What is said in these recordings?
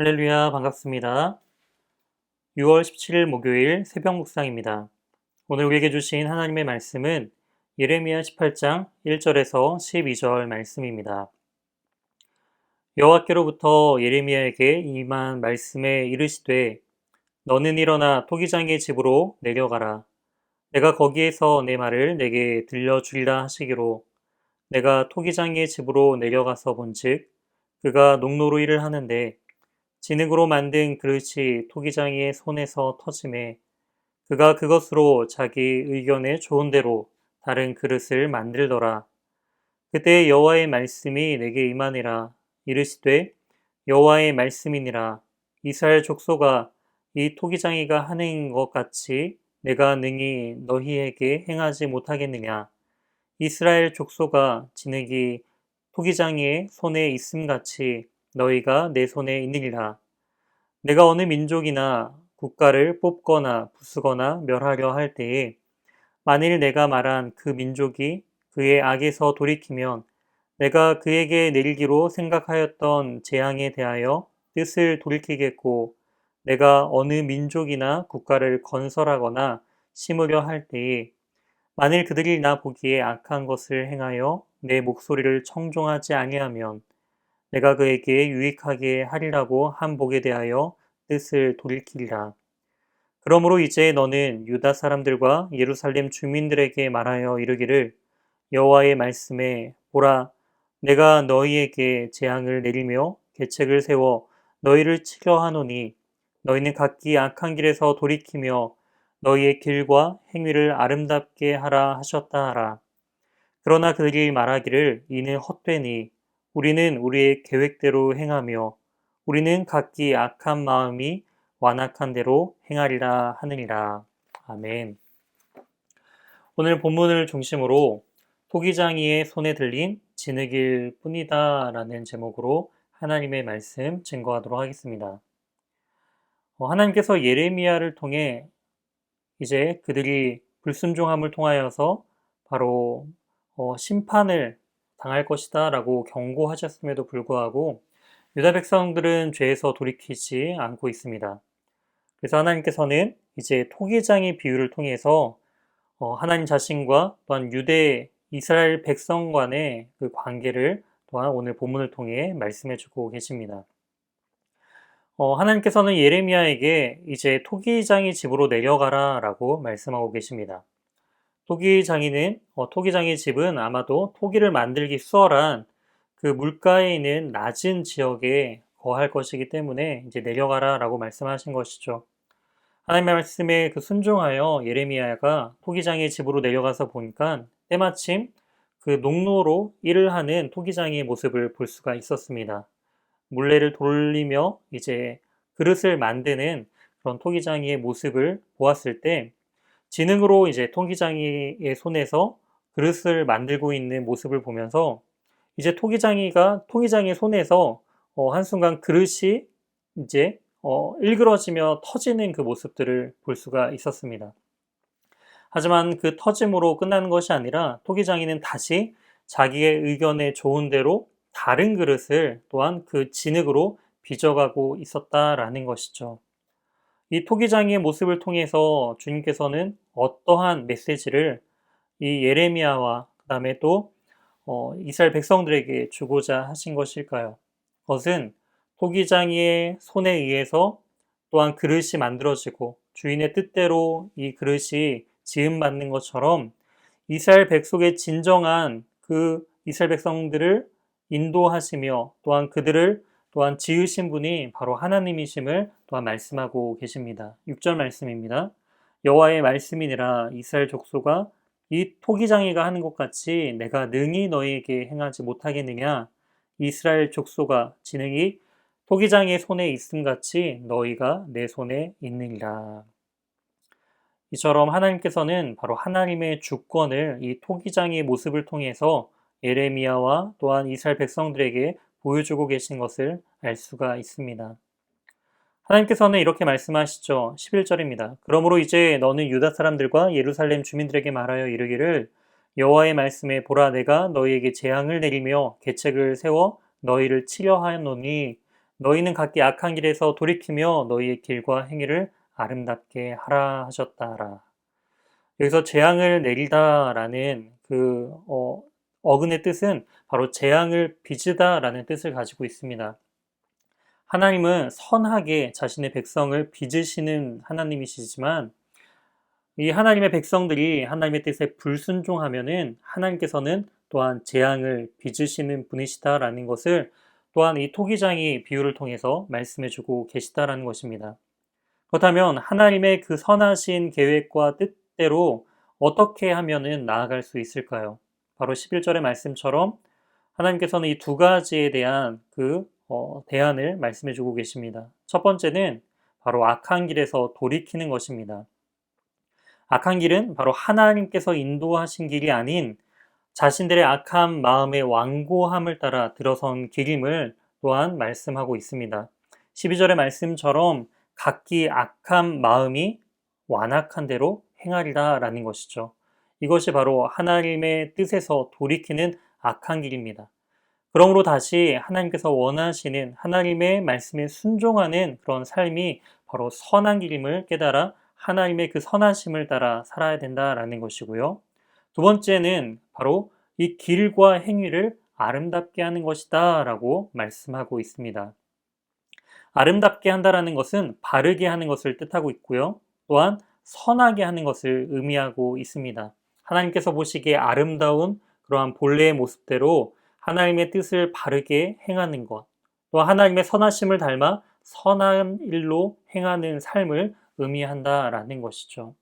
할렐루야, 반갑습니다. 6월 17일 목요일 새벽 묵상입니다. 오늘 우리에게 주신 하나님의 말씀은 예레미야 18장 1절에서 12절 말씀입니다. 여호와께로부터 예레미야에게 임한 말씀에 이르시되 너는 일어나 토기장의 집으로 내려가라. 내가 거기에서 내 말을 내게 들려주리라 하시기로 내가 토기장의 집으로 내려가서 본즉 그가 농로로 일을 하는데 진흙으로 만든 그릇이 토기장이의 손에서 터짐에 그가 그것으로 자기 의견에 좋은 대로 다른 그릇을 만들더라. 그때 여호와의 말씀이 내게 임하니라. 이르시되 여호와의 말씀이니라. 이스라엘 족소가 이 토기장이가 하는 것 같이 내가 능히 너희에게 행하지 못하겠느냐? 이스라엘 족소가 진흙이 토기장이의 손에 있음 같이 너희가 내 손에 있느니라. 내가 어느 민족이나 국가를 뽑거나 부수거나 멸하려 할 때에 만일 내가 말한 그 민족이 그의 악에서 돌이키면 내가 그에게 내리기로 생각하였던 재앙에 대하여 뜻을 돌이키겠고 내가 어느 민족이나 국가를 건설하거나 심으려 할 때에 만일 그들이 나 보기에 악한 것을 행하여 내 목소리를 청종하지 아니하면 내가 그에게 유익하게 하리라고 한 복에 대하여 뜻을 돌이키리라. 그러므로 이제 너는 유다 사람들과 예루살렘 주민들에게 말하여 이르기를 여호와의 말씀에 보라 내가 너희에게 재앙을 내리며 계책을 세워 너희를 치려 하노니 너희는 각기 악한 길에서 돌이키며 너희의 길과 행위를 아름답게 하라 하셨다 하라. 그러나 그들이 말하기를 이는 헛되니 우리는 우리의 계획대로 행하며 우리는 각기 악한 마음이 완악한 대로 행하리라 하느니라. 아멘. 오늘 본문을 중심으로 토기장이의 손에 들린 진흙일 뿐이다 라는 제목으로 하나님의 말씀 증거하도록 하겠습니다. 어, 하나님께서 예레미야를 통해 이제 그들이 불순종함을 통하여서 바로 어, 심판을 당할 것이다 라고 경고하셨음에도 불구하고 유다 백성들은 죄에서 돌이키지 않고 있습니다. 그래서 하나님께서는 이제 토기장의 비유를 통해서 어, 하나님 자신과 또한 유대 이스라엘 백성 간의 그 관계를 또한 오늘 본문을 통해 말씀해 주고 계십니다. 어, 하나님께서는 예레미야에게 이제 토기장이 집으로 내려가라 라고 말씀하고 계십니다. 토기장이는, 어, 토기장의 집은 아마도 토기를 만들기 수월한 그 물가에 있는 낮은 지역에 거할 것이기 때문에 이제 내려가라 라고 말씀하신 것이죠. 하나님의 말씀에 그 순종하여 예레미야가 토기장의 집으로 내려가서 보니까 때마침 그 농로로 일을 하는 토기장의 모습을 볼 수가 있었습니다. 물레를 돌리며 이제 그릇을 만드는 그런 토기장이의 모습을 보았을 때 지능으로 이제 토기장이의 손에서 그릇을 만들고 있는 모습을 보면서 이제 토기장이가 토기장의 손에서 어, 한순간 그릇이 이제 어, 일그러지며 터지는 그 모습들을 볼 수가 있었습니다. 하지만 그 터짐으로 끝나는 것이 아니라 토기장이는 다시 자기의 의견에 좋은 대로 다른 그릇을 또한 그 진흙으로 빚어가고 있었다라는 것이죠. 이 토기장의 모습을 통해서 주님께서는 어떠한 메시지를 이 예레미야와 그 다음에 또 어, 이스라엘 백성들에게 주고자 하신 것일까요? 그것은 토기장이의 손에 의해서 또한 그릇이 만들어지고 주인의 뜻대로 이 그릇이 지음받는 것처럼 이스라엘 백성의 진정한 그 이스라엘 백성들을 인도하시며 또한 그들을 또한 지으신 분이 바로 하나님이심을 또한 말씀하고 계십니다. 6절 말씀입니다. 여호와의 말씀이니라 이스라엘 족소가 이 토기장이가 하는 것 같이 내가 능히 너희에게 행하지 못하겠느냐 이스라엘 족소가 진행이 토기장의 손에 있음 같이 너희가 내 손에 있느니라. 이처럼 하나님께서는 바로 하나님의 주권을 이 토기장의 모습을 통해서 예레미야와 또한 이스라엘 백성들에게 보여주고 계신 것을 알 수가 있습니다. 하나님께서는 이렇게 말씀하시죠. 11절입니다. 그러므로 이제 너는 유다 사람들과 예루살렘 주민들에게 말하여 이르기를 여호와의 말씀에 보라 내가 너희에게 재앙을 내리며 계책을 세워 너희를 치려 하노니 너희는 각기 악한 길에서 돌이키며 너희의 길과 행위를 아름답게 하라 하셨다라. 여기서 재앙을 내리다라는 그 어, 어근의 뜻은 바로 재앙을 빚으다라는 뜻을 가지고 있습니다. 하나님은 선하게 자신의 백성을 빚으시는 하나님이시지만 이 하나님의 백성들이 하나님의 뜻에 불순종하면은 하나님께서는 또한 재앙을 빚으시는 분이시다라는 것을 또한 이 토기장이 비유를 통해서 말씀해주고 계시다라는 것입니다. 그렇다면 하나님의 그 선하신 계획과 뜻대로 어떻게 하면은 나아갈 수 있을까요? 바로 11절의 말씀처럼 하나님께서는 이 두 가지에 대한 그 어, 대안을 말씀해 주고 계십니다. 첫 번째는 바로 악한 길에서 돌이키는 것입니다. 악한 길은 바로 하나님께서 인도하신 길이 아닌 자신들의 악한 마음의 완고함을 따라 들어선 길임을 또한 말씀하고 있습니다. 12절의 말씀처럼 각기 악한 마음이 완악한 대로 행하리라 라는 것이죠. 이것이 바로 하나님의 뜻에서 돌이키는 악한 길입니다. 그러므로 다시 하나님께서 원하시는 하나님의 말씀에 순종하는 그런 삶이 바로 선한 길임을 깨달아 하나님의 그 선하심을 따라 살아야 된다라는 것이고요. 두 번째는 바로 이 길과 행위를 아름답게 하는 것이다 라고 말씀하고 있습니다. 아름답게 한다라는 것은 바르게 하는 것을 뜻하고 있고요. 또한 선하게 하는 것을 의미하고 있습니다. 하나님께서 보시기에 아름다운 그러한 본래의 모습대로 하나님의 뜻을 바르게 행하는 것, 또 하나님의 선하심을 닮아 선한 일로 행하는 삶을 의미한다라는 것이죠.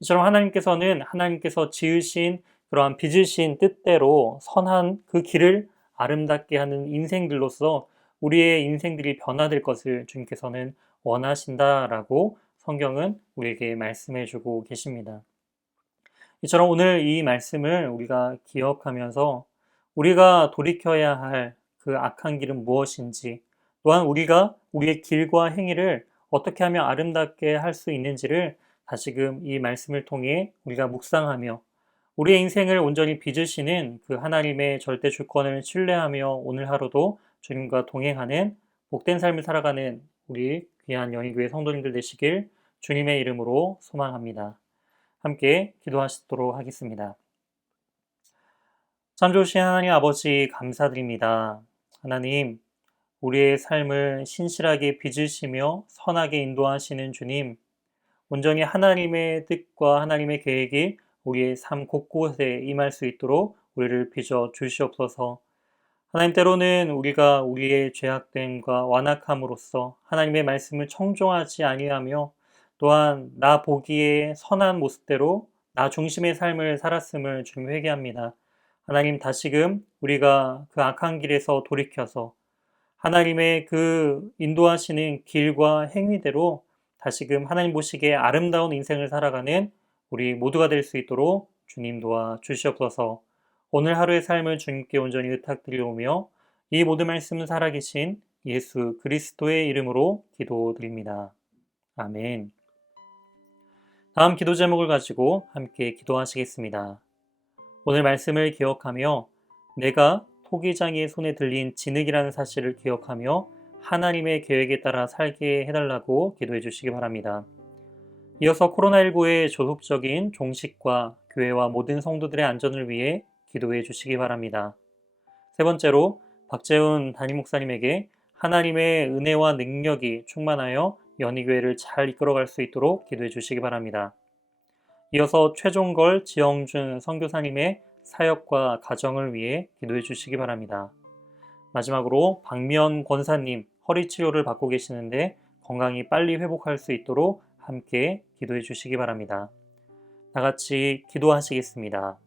이처럼 하나님께서는 하나님께서 지으신 그러한 빚으신 뜻대로 선한 그 길을 아름답게 하는 인생들로서 우리의 인생들이 변화될 것을 주님께서는 원하신다라고 성경은 우리에게 말씀해 주고 계십니다. 이처럼 오늘 이 말씀을 우리가 기억하면서 우리가 돌이켜야 할 그 악한 길은 무엇인지 또한 우리가 우리의 길과 행위를 어떻게 하면 아름답게 할 수 있는지를 다시금 이 말씀을 통해 우리가 묵상하며 우리의 인생을 온전히 빚으시는 그 하나님의 절대 주권을 신뢰하며 오늘 하루도 주님과 동행하는 복된 삶을 살아가는 우리 귀한 영희교회 성도님들 되시길 주님의 이름으로 소망합니다. 함께 기도하시도록 하겠습니다. 참 좋으신 하나님 아버지 감사드립니다. 하나님, 우리의 삶을 신실하게 빚으시며 선하게 인도하시는 주님, 온전히 하나님의 뜻과 하나님의 계획이 우리의 삶 곳곳에 임할 수 있도록 우리를 빚어 주시옵소서. 하나님 때로는 우리가 우리의 죄악됨과 완악함으로써 하나님의 말씀을 청종하지 아니하며 또한 나 보기에 선한 모습대로 나 중심의 삶을 살았음을 주님 회개합니다. 하나님 다시금 우리가 그 악한 길에서 돌이켜서 하나님의 그 인도하시는 길과 행위대로 다시금 하나님 보시기에 아름다운 인생을 살아가는 우리 모두가 될 수 있도록 주님 도와 주시옵소서 오늘 하루의 삶을 주님께 온전히 의탁드리오며 이 모든 말씀은 살아계신 예수 그리스도의 이름으로 기도드립니다. 아멘. 다음 기도 제목을 가지고 함께 기도하시겠습니다. 오늘 말씀을 기억하며 내가 토기장이의 손에 들린 진흙이라는 사실을 기억하며 하나님의 계획에 따라 살게 해달라고 기도해 주시기 바랍니다. 이어서 코로나19의 조속적인 종식과 교회와 모든 성도들의 안전을 위해 기도해 주시기 바랍니다. 세 번째로 박재훈 담임 목사님에게 하나님의 은혜와 능력이 충만하여 연희교회를 잘 이끌어갈 수 있도록 기도해 주시기 바랍니다. 이어서 최종걸 지영준 선교사님의 사역과 가정을 위해 기도해 주시기 바랍니다. 마지막으로 박면 권사님 허리 치료를 받고 계시는데 건강이 빨리 회복할 수 있도록 함께 기도해 주시기 바랍니다. 다 같이 기도하시겠습니다.